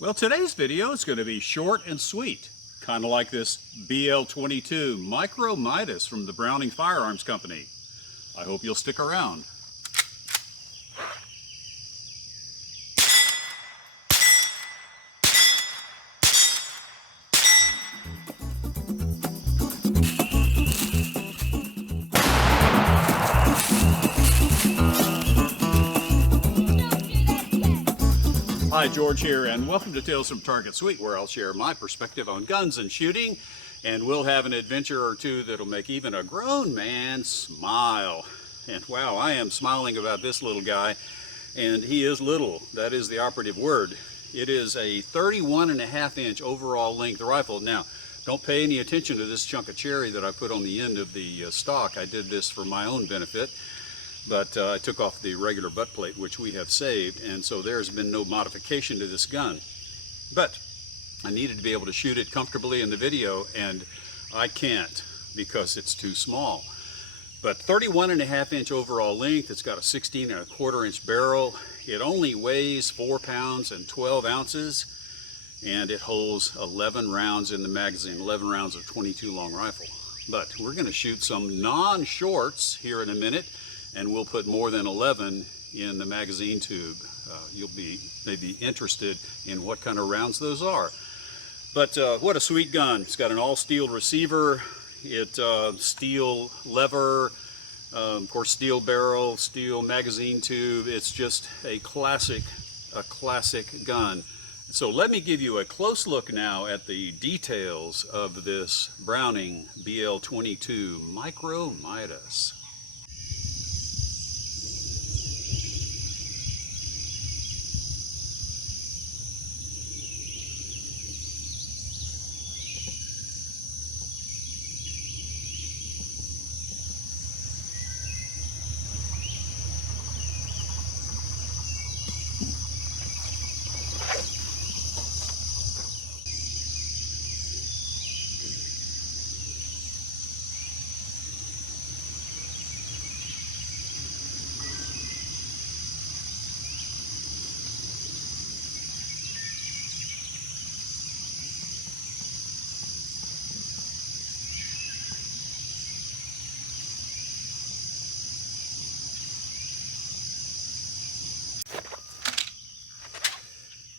Well, today's video is going to be short and sweet, kind of like this BL-22 Micro Midas from the Browning Firearms Company. I hope you'll stick around. Hi, George here, and welcome to Tales from Target Suite, where I'll share my perspective on guns and shooting, and we'll have an adventure or two that'll make even a grown man smile. And wow, I am smiling about this little guy, and he is little. That is the operative word. It is a 31.5-inch overall length rifle. Now, don't pay any attention to this chunk of cherry that I put on the end of the stock. I did this for my own benefit. But I took off the regular butt plate, which we have saved, and so there's been no modification to this gun. But I needed to be able to shoot it comfortably in the video, and I can't because it's too small. But 31.5-inch overall length, it's got a 16.25-inch barrel. It only weighs 4 pounds and 12 ounces, and it holds 11 rounds in the magazine, 11 rounds of 22 long rifle. But we're going to shoot some non-shorts here in a minute, and we'll put more than 11 in the magazine tube. You'll be maybe interested in what kind of rounds those are. But what a sweet gun. It's got an all-steel receiver, steel lever, of course steel barrel, steel magazine tube. It's just a classic gun. So let me give you a close look now at the details of this Browning BL-22 Micro Midas.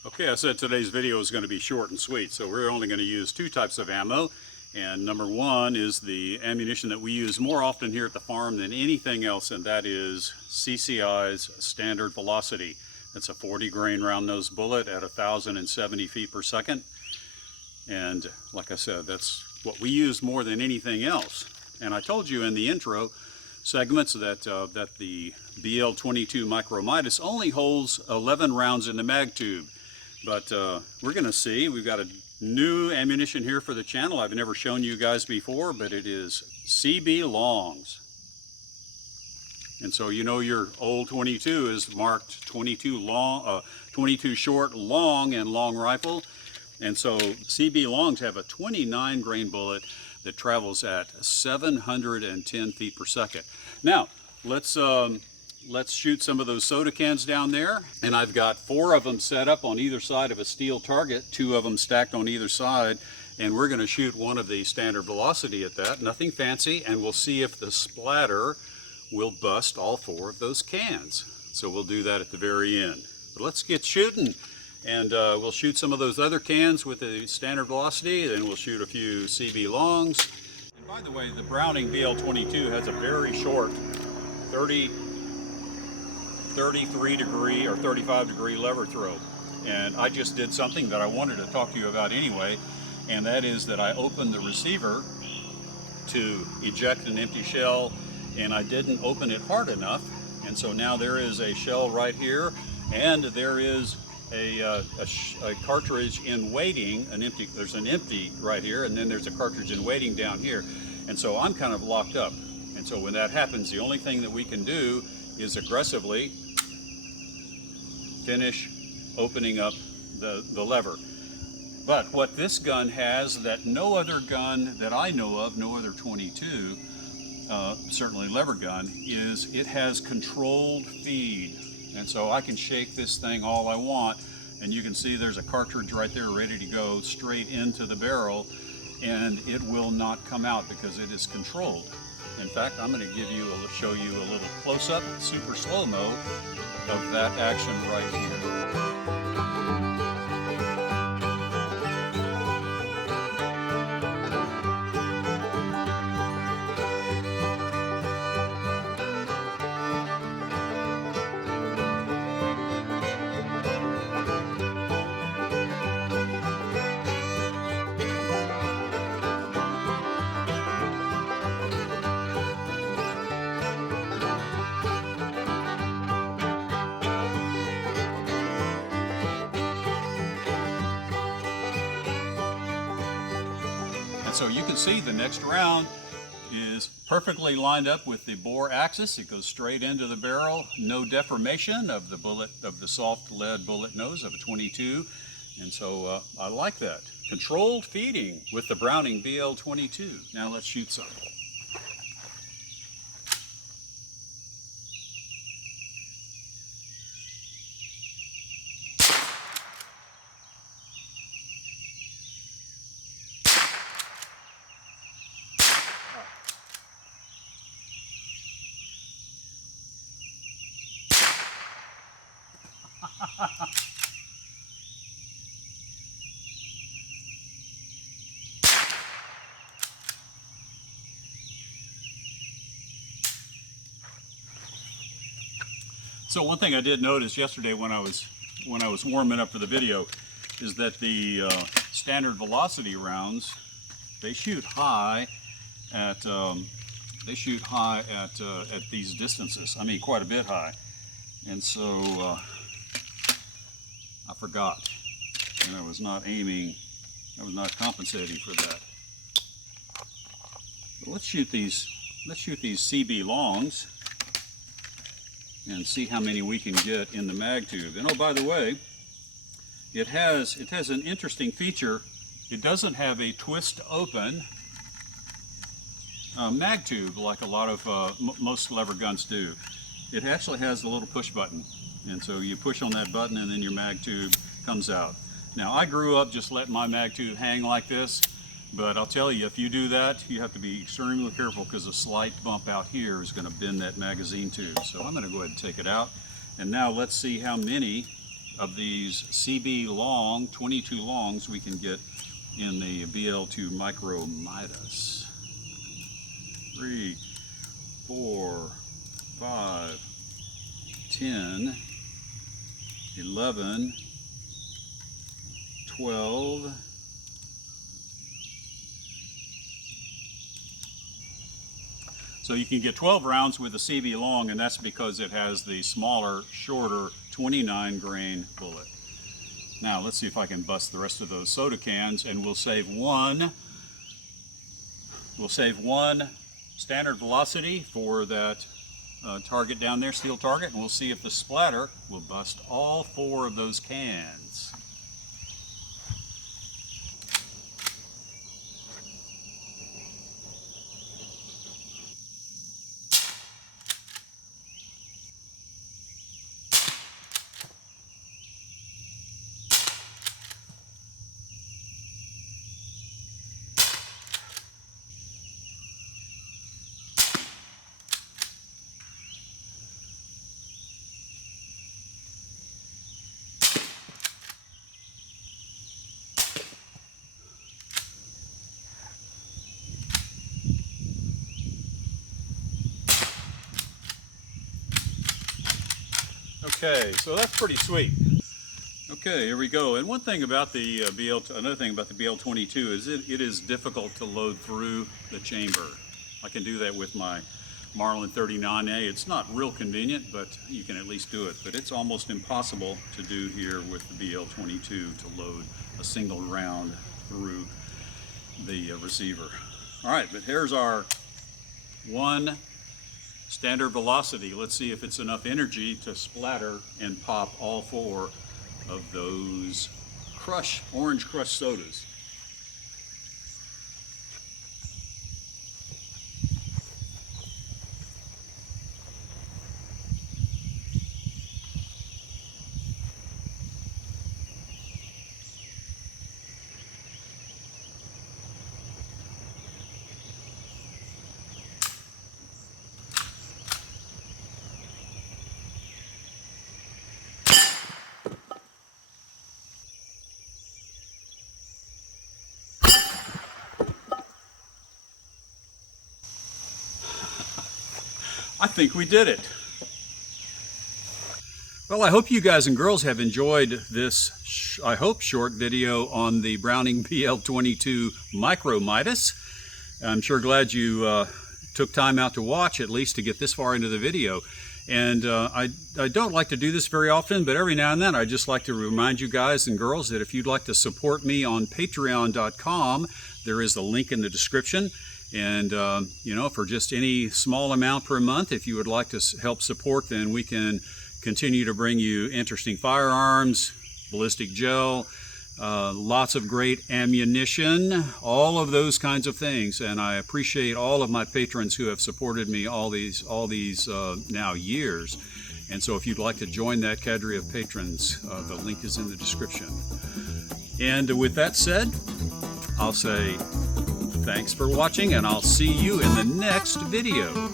Okay, I said today's video is going to be short and sweet, so we're only going to use two types of ammo. And number one is the ammunition that we use more often here at the farm than anything else, and that is CCI's Standard Velocity. It's a 40 grain round nose bullet at 1,070 feet per second. And like I said, that's what we use more than anything else. And I told you in the intro segments that the BL-22 Micro Midas only holds 11 rounds in the mag tube. But we're going to see. We've got a new ammunition here for the channel I've never shown you guys before, but it is CB longs. And so you know your old 22 is marked 22 long, 22 short, long, and long rifle. And so CB longs have a 29 grain bullet that travels at 710 feet per second. Now let's shoot some of those soda cans down there. And I've got 4 of them set up on either side of a steel target, 2 of them stacked on either side. And we're going to shoot one of the Standard Velocity at that, nothing fancy, and we'll see if the splatter will bust all 4 of those cans. So we'll do that at the very end. But let's get shooting, and we'll shoot some of those other cans with the Standard Velocity, then we'll shoot a few CB longs. And by the way, the Browning BL-22 has a very short 33 degree or 35 degree lever throw. And I just did something that I wanted to talk to you about anyway, and that is that I opened the receiver to eject an empty shell, and I didn't open it hard enough. And so now there is a shell right here, and there is a cartridge in waiting, there's an empty right here, and then there's a cartridge in waiting down here. And so I'm kind of locked up. And so when that happens, the only thing that we can do is aggressively finish opening up the lever. But what this gun has that no other gun that I know of, no other 22, certainly lever gun, is it has controlled feed. And so I can shake this thing all I want, and you can see there's a cartridge right there ready to go straight into the barrel, and it will not come out because it is controlled. In fact, I'm going to show you a little close-up, super slow-mo of that action right here. And so you can see the next round is perfectly lined up with the bore axis. It goes straight into the barrel, no deformation of the bullet, of the soft lead bullet nose of a 22. And so I like that. Controlled feeding with the Browning BL-22. Now let's shoot some. So one thing I did notice yesterday when I was warming up for the video is that the standard velocity rounds, they shoot high at these distances. I mean, quite a bit high. And so I forgot, and I was not aiming. I was not compensating for that. But let's shoot these CB longs and see how many we can get in the mag tube. And oh, by the way, it has an interesting feature. It doesn't have a twist open mag tube like a lot of most lever guns do. It actually has a little push button, and so you push on that button and then your mag tube comes out. Now, I grew up just letting my mag tube hang like this, but I'll tell you, if you do that, you have to be extremely careful because a slight bump out here is going to bend that magazine tube. So I'm going to go ahead and take it out. And now let's see how many of these CB long, 22 longs, we can get in the BL-22 Micro Midas. 3, 4, 5, 10, 11, 12, 'So you can get 12 rounds with a CB long, and that's because it has the smaller, shorter 29 grain bullet. Now let's see if I can bust the rest of those soda cans, and we'll save one standard velocity for that target down there, steel target, and we'll see if the splatter will bust all 4 of those cans. Okay, so that's pretty sweet. Okay, here we go. And one thing about the another thing about the BL-22 is it is difficult to load through the chamber. I can do that with my Marlin 39A. It's not real convenient, but you can at least do it. But it's almost impossible to do here with the BL-22 to load a single round through the receiver. All right, but here's our one standard velocity. Let's see if it's enough energy to splatter and pop all 4 of those orange crush sodas. I think we did it. Well, I hope you guys and girls have enjoyed this, I hope, short video on the Browning BL-22 Micro Midas. I'm sure glad you took time out to watch, at least to get this far into the video. And I don't like to do this very often, but every now and then I just like to remind you guys and girls that if you'd like to support me on patreon.com, there is a link in the description. And, you know, for just any small amount per month, if you would like to help support, then we can continue to bring you interesting firearms, ballistic gel, lots of great ammunition, all of those kinds of things. And I appreciate all of my patrons who have supported me all these now years. And so if you'd like to join that cadre of patrons, the link is in the description. And with that said, I'll say thanks for watching, and I'll see you in the next video.